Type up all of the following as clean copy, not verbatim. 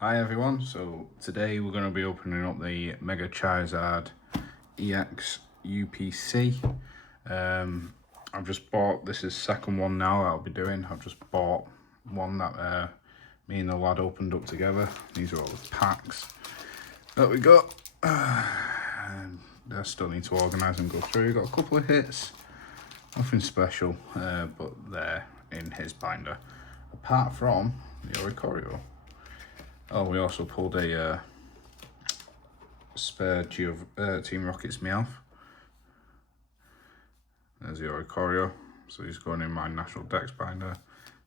Hi everyone, so today we're going to be opening up the Mega Charizard EX UPC. I've just bought, this is second one now that I'll be doing. I've just bought one that me and the lad opened up together. These are all the packs that we got. And I still need to organise and go through. Got a couple of hits, nothing special, but they're in his binder. Apart from the Oricorio. Oh, we also pulled a spare Team Rocket's Meowth. There's the Oricorio, so he's going in my National Dex binder.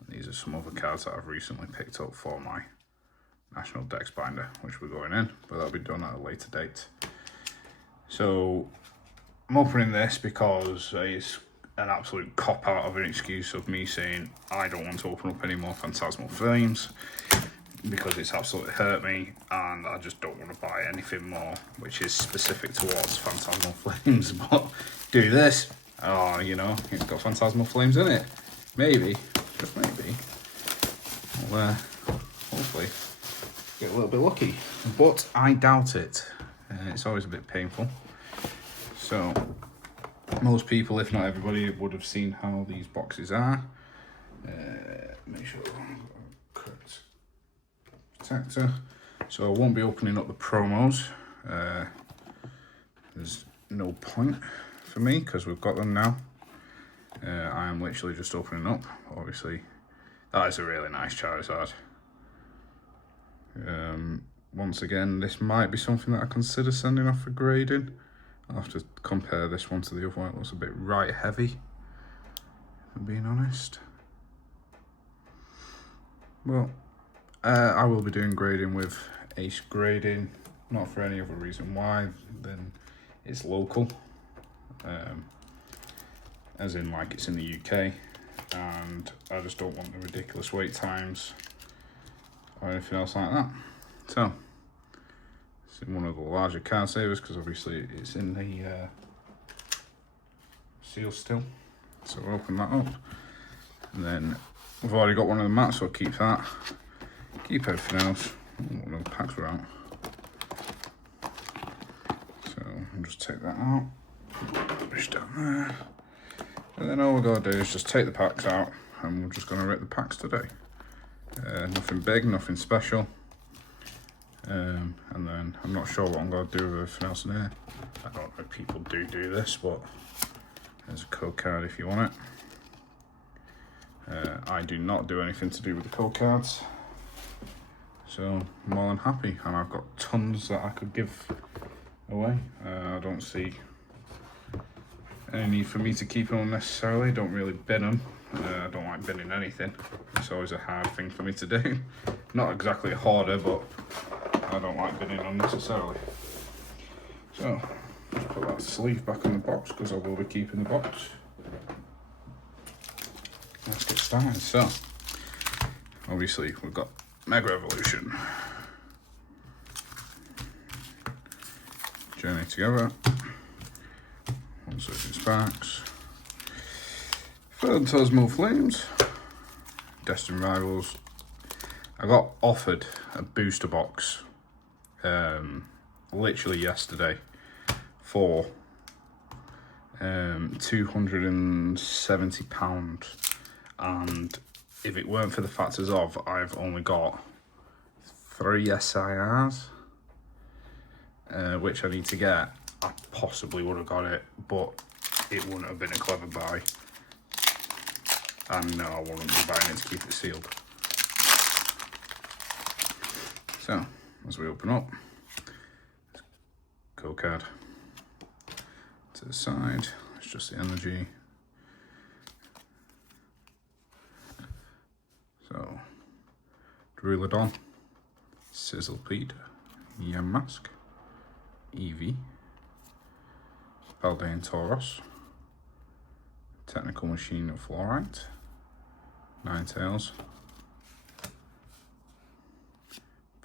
And these are some other cards that I've recently picked up for my National Dex binder, which we're going in, but that'll be done at a later date. So I'm opening this because it's an absolute cop-out of an excuse of me saying I don't want to open up any more Phantasmal Flames, because it's absolutely hurt me and I just don't want to buy anything more which is specific towards Phantasmal Flames. But do this, oh, you know, it's got Phantasmal Flames in it, maybe, just maybe, we'll hopefully get a little bit lucky, but I doubt it. It's always a bit painful. So most people, if not everybody, would have seen how these boxes are. Make sure correct protector. So I won't be opening up the promos. There's no point for me because we've got them now. I am literally just opening up. Obviously, that is a really nice Charizard. Once again, this might be something that I consider sending off for grading. I'll have to compare this one to the other one. It looks a bit right heavy, if I'm being honest. Well, I will be doing grading with Ace Grading, not for any other reason why than it's local, as in like it's in the UK, and I just don't want the ridiculous wait times or anything else like that. So it's in one of the larger card savers because obviously it's in the seal still. So we'll open that up, and then we've already got one of the mats, so I'll keep that. Keep everything else. One of the packs were out. So I'll just take that out. Push down there. And then all we're going to do is just take the packs out, and we're just going to rip the packs today. Nothing big, nothing special. And then I'm not sure what I'm going to do with everything else in here. I don't know if people do this, but there's a code card if you want it. I do not do anything to do with the code cards. So I'm more than happy, and I've got tons that I could give away. I don't see any need for me to keep them unnecessarily. Don't really bin them. I don't like binning anything. It's always a hard thing for me to do. Not exactly a hoarder, but I don't like binning unnecessarily. So just put that sleeve back in the box because I will be keeping the box. Let's get started. So obviously we've got Mega Evolution, Journey Together, One Surging Sparks, Phantasmal Flames, Destined Rivals. I got offered a booster box literally yesterday for £270, and if it weren't for the factors of I've only got 3 SIRs, which I need to get, I possibly would have got it, but it wouldn't have been a clever buy. And no, I wouldn't be buying it to keep it sealed. So, as we open up, code card to the side, it's just the energy. So, Drillodon, Sizzlepede, Yamask, Eevee, Paldean Tauros, Technical Machine of Fluorite, Ninetales,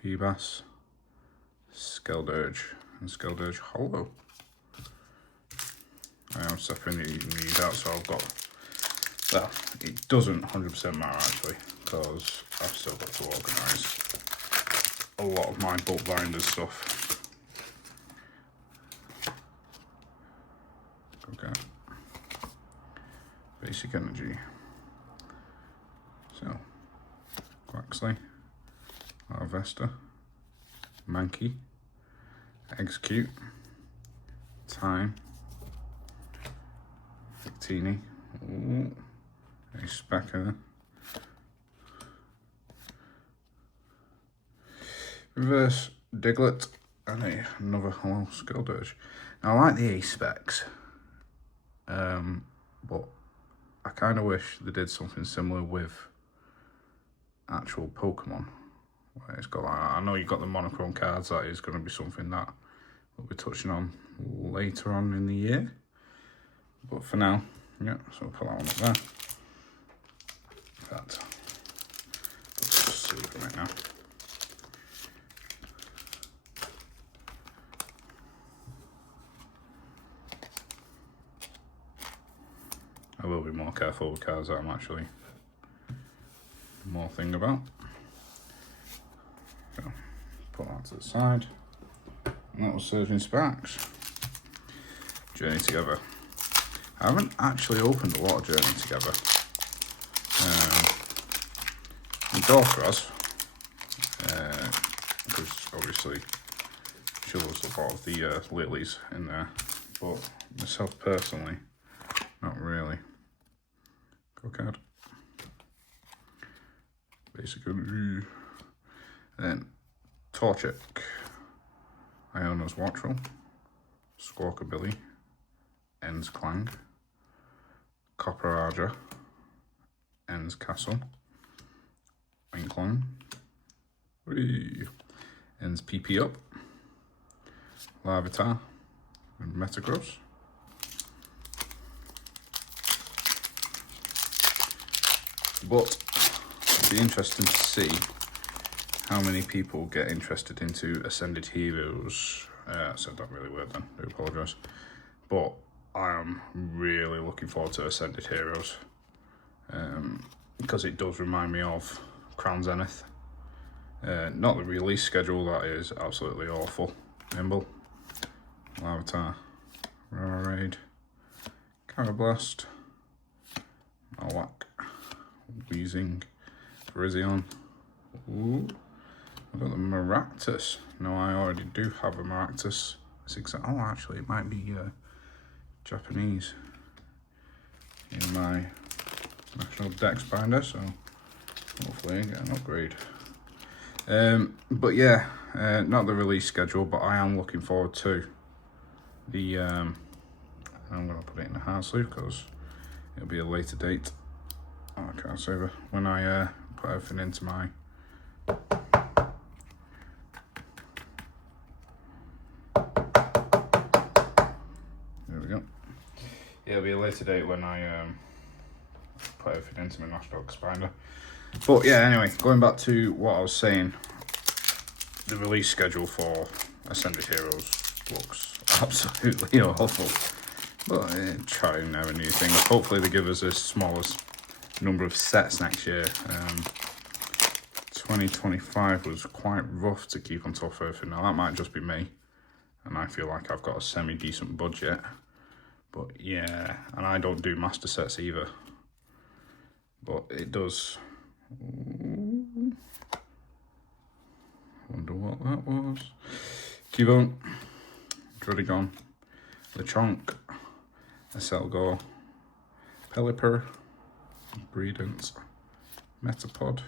Feebas, Skeldurge, and Skeldurge Hollow. I am separating these out, so I've got, well, it doesn't 100% matter actually, because I've still got to organise a lot of my bulk binders stuff. Okay. Basic Energy. So, Quaxley, Harvester, Mankey, Execute, Time, Victini, a Specker, Reverse Diglett, and another Hollow Skeldirge. Now I like the A specs, but I kind of wish they did something similar with actual Pokemon. Where it's got, I know you've got the monochrome cards, that is going to be something that we'll be touching on later on in the year. But for now, yeah, so I'll put that one up there. That. Let's just see it right now. I will be more careful with cards that I'm actually more thing about. So put that to the side. And that was Surging Sparks. Journey Together. I haven't actually opened a lot of Journey Together. My daughter has, because obviously she loves a lot of the lilies in there, but myself personally, not really. Go card. Basic Energy. Then Torchic, Iona's Wattrel, Squawkabilly, Ends Clang, Copperaja, Ends Castle, Winklong, Ends PP Up, Larvitar, and Metagross. But it'd be interesting to see how many people get interested into Ascended Heroes. I said that really weird then, I do apologise. But I am really looking forward to Ascended Heroes. Because it does remind me of Crown Zenith. Not the release schedule, that is absolutely awful. Nimble, Larvitar, Raid, Carablast, Marowak, Weezing, Virizion. Ooh, I've got the Maractus. No, I already do have a Maractus. Oh, actually, it might be Japanese in my National Dex binder, so hopefully I get an upgrade. But yeah, not the release schedule, but I am looking forward to the. I'm going to put it in the hard sleeve because it'll be a later date. Oh, I can't save it when I put everything into my. There we go. Yeah, it'll be a later date when I put everything into my National Dex binder. But yeah, anyway, going back to what I was saying, the release schedule for Ascended Heroes looks absolutely awful. But trying never new things. Hopefully they give us the smallest number of sets next year. 2025 was quite rough to keep on top of everything. Now that might just be me, and I feel like I've got a semi-decent budget. But yeah, and I don't do master sets either. But it does. Ooh. Wonder what that was. Cubone, Druddigon, Lechonk, Aselgor, Pelipper, Breedance, Metapod,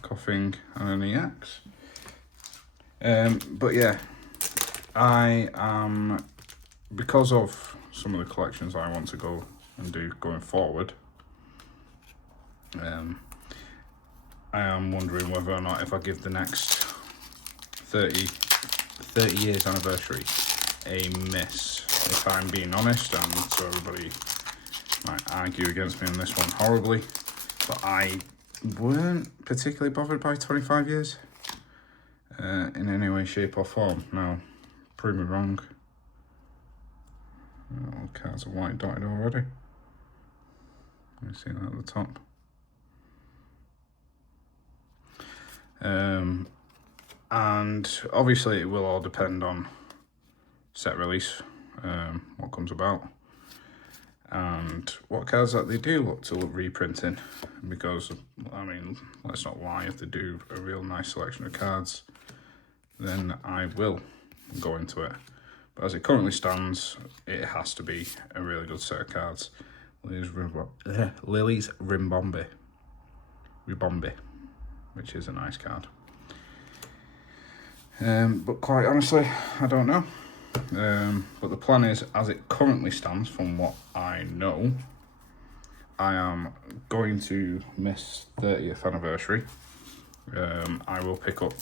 Coughing, and an EX. But yeah, I am, because of some of the collections I want to go and do going forward, I am wondering whether or not if I give the next 30 years anniversary a miss, if I'm being honest, and so everybody might argue against me on this one horribly, but I weren't particularly bothered by 25 years in any way, shape or form. Now, prove me wrong. All cards are white dotted already. You see that at the top. And obviously it will all depend on set release, what comes about, and what cards that they do look to reprinting, because, I mean, let's not lie, if they do a real nice selection of cards, then I will go into it. But as it currently stands, it has to be a really good set of cards. Lily's Rimbombi, which is a nice card. But quite honestly, I don't know. But the plan is, as it currently stands, from what I know, I am going to miss 30th anniversary. I will pick up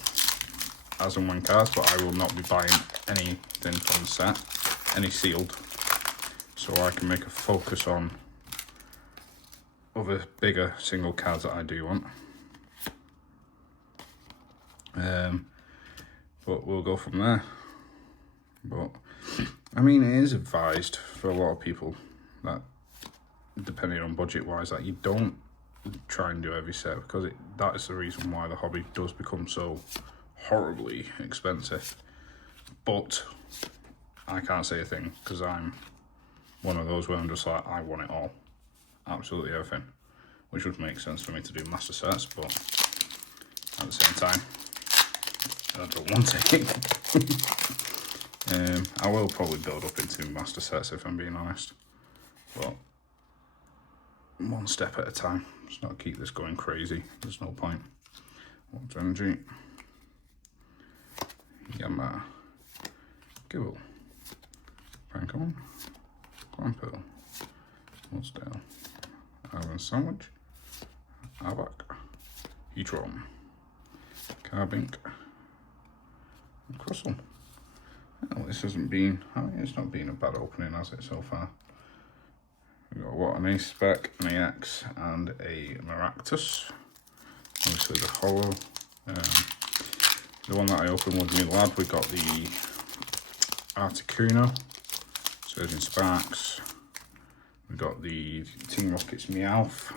as and when cards, but I will not be buying anything from the set, any sealed, so I can make a focus on other bigger single cards that I do want. But we'll go from there. But I mean, it is advised for a lot of people that, depending on budget wise, that you don't try and do every set, because that is the reason why the hobby does become so horribly expensive. But I can't say a thing, because I'm one of those where I'm just like, I want it all, absolutely everything, which would make sense for me to do master sets, but at the same time, I don't want it. I will probably build up into master sets if I'm being honest, but one step at a time. Let's not keep this going crazy, there's no point. What's energy? Yammer, Gibble, Prankon, Clampel, Mudsdale, Ivan Sandwich, Arbok, Heatron, Carbink, and Crustle. Well, this hasn't been, I mean, it's not been a bad opening, has it, so far? We've got what, an A-Spec, an AX, and a Maractus. Obviously the holo. The one that I opened with my lad, we got the Articuno, Surging Sparks. We got the Team Rockets Meowth.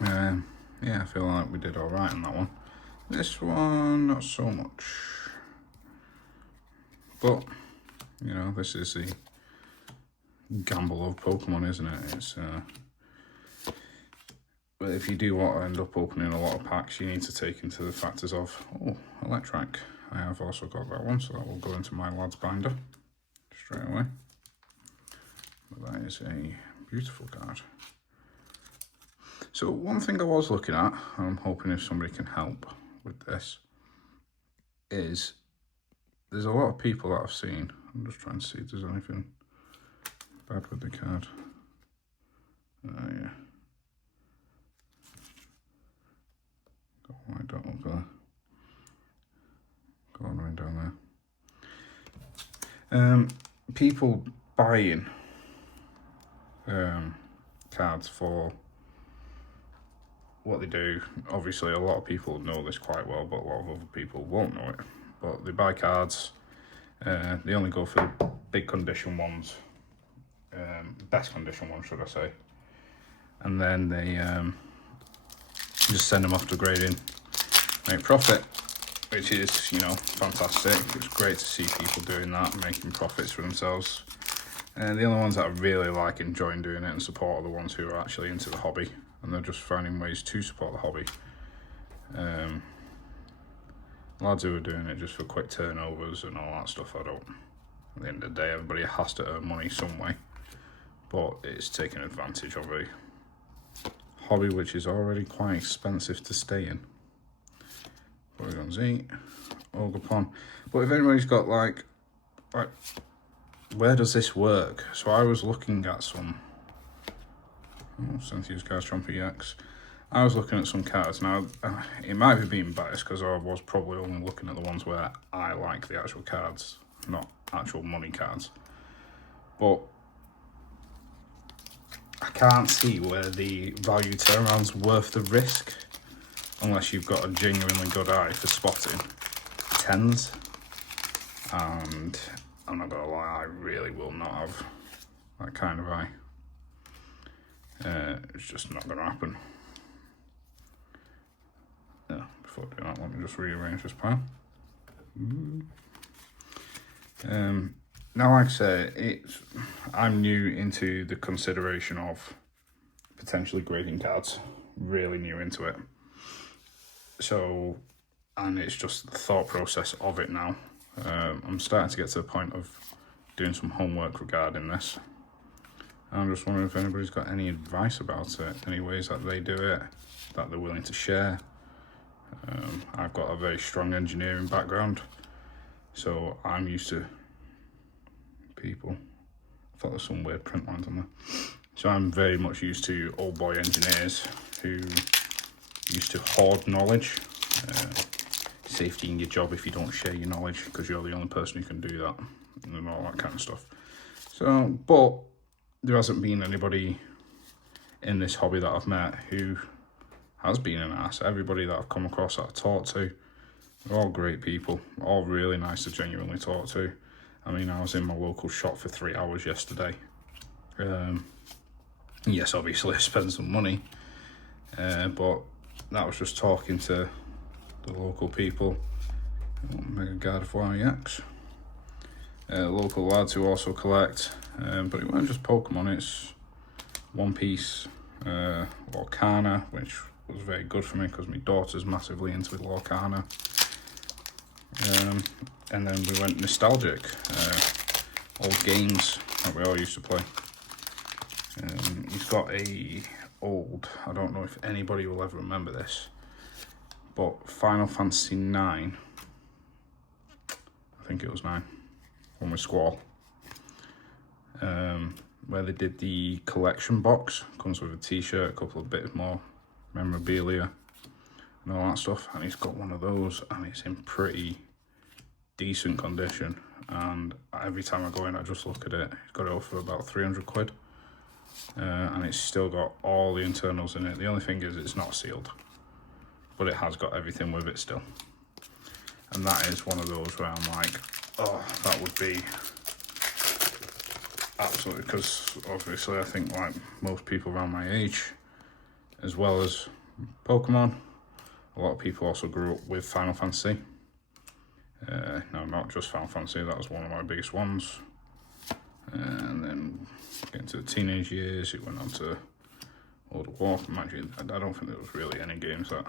Yeah, I feel like we did alright on that one. This one, not so much. But, you know, this is the gamble of Pokemon, isn't it? It's but if you do want to end up opening a lot of packs, you need to take into the factors of, oh, Electric. I have also got that one, so that will go into my lad's binder straight away. But that is a beautiful card. So one thing I was looking at, and I'm hoping if somebody can help with this, is there's a lot of people that I've seen. I'm just trying to see if there's anything bad with the card. Yeah. Got white dot up there. Go all the way down there. People buying cards for what they do. Obviously, a lot of people know this quite well, but a lot of other people won't know it. But they buy cards. They only go for the big condition ones, best condition ones, should I say? And then they just send them off to grading, make profit, which is, you know, fantastic. It's great to see people doing that, making profits for themselves. And the only ones that I really like enjoying doing it and support are the ones who are actually into the hobby, and they're just finding ways to support the hobby. Lads who are doing it just for quick turnovers and all that stuff, I don't. At the end of the day, everybody has to earn money some way, but it's taking advantage of a hobby which is already quite expensive to stay in. Porygon Z, Oglepon. But if anybody's got like, where does this work? So I was looking at some, Cynthia's Garchomp EX. I was looking at some cards. Now, it might be being biased because I was probably only looking at the ones where I like the actual cards, not actual money cards. But I can't see where the value turnaround's worth the risk, unless you've got a genuinely good eye for spotting 10s. And I'm not gonna lie, I really will not have that kind of eye. It's just not gonna happen. before doing that, let me just rearrange this pile. Now, like I say, I'm new into the consideration of potentially grading cards, really new into it. So, and it's just the thought process of it now. I'm starting to get to the point of doing some homework regarding this. I'm just wondering if anybody's got any advice about it, any ways that they do it, that they're willing to share. I've got a very strong engineering background, so I'm used to people. I thought there was some weird print lines on there. So I'm very much used to old boy engineers who used to hoard knowledge. Safety in your job if you don't share your knowledge, because you're the only person who can do that, and all that kind of stuff. So, but there hasn't been anybody in this hobby that I've met who has been an ass. Everybody that I've come across that I've talked to, they're all great people, all really nice to genuinely talk to. I mean, I was in my local shop for 3 hours yesterday. Yes, obviously I spent some money, but that was just talking to the local people. Mega Guard of YX. Local lads who also collect, but it wasn't just Pokemon, it's One Piece, Lorcana, which was very good for me because my daughter's massively into Lorcana. And then we went nostalgic, old games that we all used to play. He's got a old, I don't know if anybody will ever remember this, but Final Fantasy 9, I think it was 9, one with Squall, where they did the collection box, comes with a t-shirt, a couple of bits more memorabilia and all that stuff, and he's got one of those and it's in pretty decent condition, and every time I go in I just look at it. He's got it up for about 300 quid, and it's still got all the internals in it. The only thing is it's not sealed, but it has got everything with it still, and that is one of those where I'm like, oh, that would be absolutely, because obviously I think like most people around my age, as well as Pokemon, a lot of people also grew up with Final Fantasy. No, not just Final Fantasy, that was one of my biggest ones. And then getting to the teenage years, it went on to World of Warcraft. Imagine, I don't think there was really any games that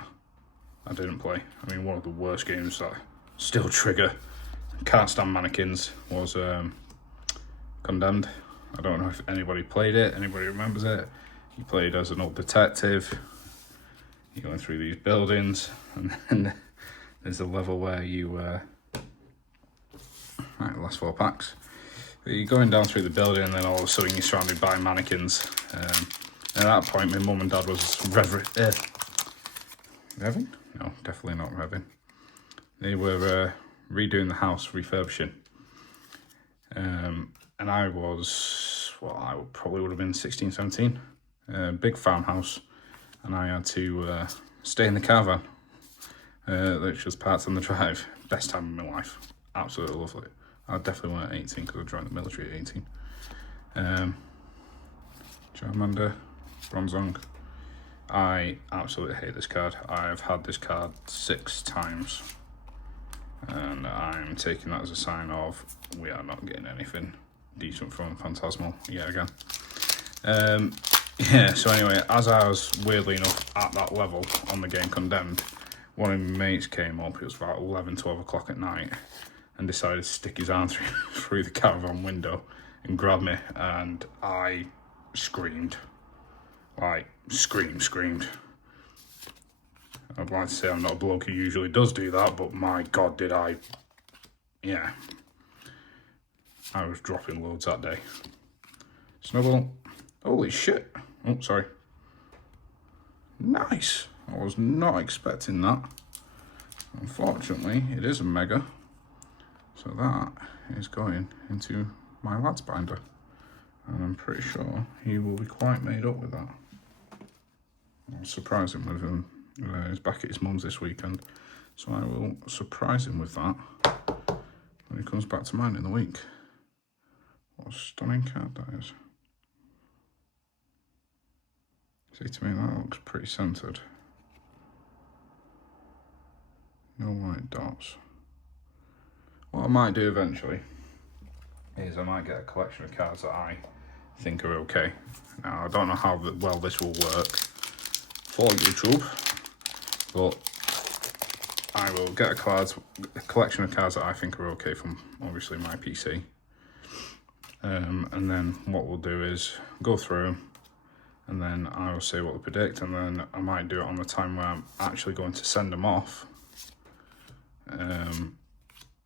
I didn't play. I mean, one of the worst games that still trigger, can't stand mannequins, was Condemned. I don't know if anybody played it, anybody remembers it. You played as an old detective, you're going through these buildings, and then there's a level where you, right, last 4 packs. You're going down through the building and then all of a sudden you're surrounded by mannequins. And at that point my mum and dad was revving? No, definitely not revving. They were redoing the house, refurbishing. And I was, well, I probably would have been 16, 17. Big farmhouse, and I had to stay in the caravan, which was parked on the drive. Best time of my life, absolutely lovely. I definitely weren't 18 because I joined the military at 18. Charmander, Bronzong. I absolutely hate this card. I've had this card 6 times, and I'm taking that as a sign of we are not getting anything decent from Phantasmal yet again. Yeah, so anyway, as I was weirdly enough at that level on the game Condemned, one of my mates came up, it was about 11, 12 o'clock at night, and decided to stick his arm through the caravan window and grab me, and I screamed. Like, screamed. I'd like to say I'm not a bloke who usually does do that, but my God, did I. Yeah. I was dropping loads that day. Snubble. Holy shit. Oh, sorry. Nice. I was not expecting that. Unfortunately, it is a mega. So that is going into my lad's binder. And I'm pretty sure he will be quite made up with that. I'll surprise him with him. He's back at his mum's this weekend. So I will surprise him with that when he comes back to mine in the week. What a stunning card that is. See, to me that looks pretty centered. white dots. What I might do eventually is I might get a collection of cards that I think are okay. Now, I don't know how well this will work for YouTube, but I will get a collection of cards that I think are okay from obviously my PC. And then what we'll do is go through them, and then I will say what to predict, and then I might do it on the time where I'm actually going to send them off,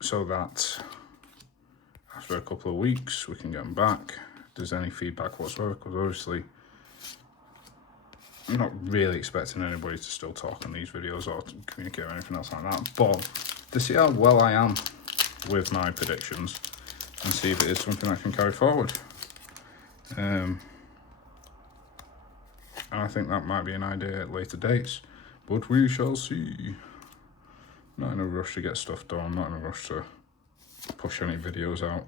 so that after a couple of weeks we can get them back if there's any feedback whatsoever, because obviously I'm not really expecting anybody to still talk on these videos or to communicate or anything else like that, but to see how well I am with my predictions and see if it is something I can carry forward. And I think that might be an idea at later dates, but we shall see. Not in a rush to get stuff done, not in a rush to push any videos out.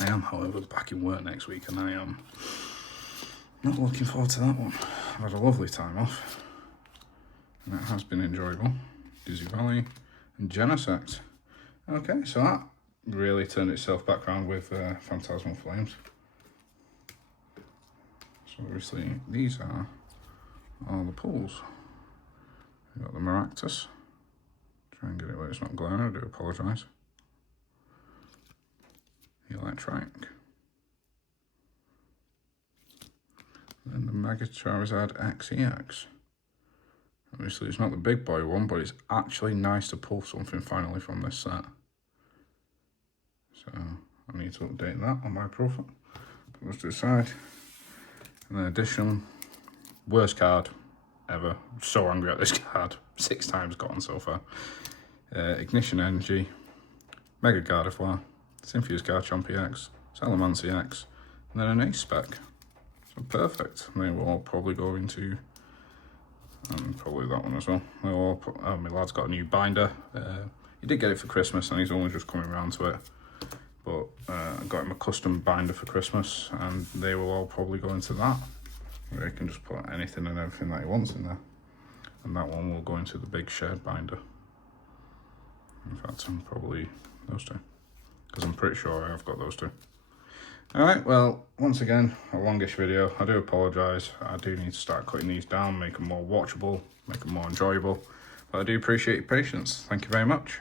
I am, however, back in work next week, and I am not looking forward to that one. I've had a lovely time off, and it has been enjoyable. Dizzy Valley and Genesect. Okay, so that really turned itself back around with Phantasmal Flames. So obviously these are all the pulls. We've got the Maractus. Try and get it where it's not glaring, I do apologise. Electric. Then the Mega Charizard XEX. Obviously it's not the big boy one, but it's actually nice to pull something finally from this set. So I need to update that on my profile. Put those to the side. And then additional, worst card ever. I'm so angry at this card. 6 times gotten so far. Ignition Energy, Mega Gardevoir, Synthia's Garchomp EX, Salamancy X, and then an Ace Spec. So perfect. They will all probably go into, and probably that one as well. They all, my lad's got a new binder. He did get it for Christmas and he's only just coming around to it. But I got him a custom binder for Christmas, and they will all probably go into that. Where he can just put anything and everything that he wants in there. And that one will go into the big shared binder. In fact, I'm probably those two, because I'm pretty sure I've got those two. Alright, well, once again, a longish video. I do apologise. I do need to start cutting these down, make them more watchable, make them more enjoyable. But I do appreciate your patience. Thank you very much.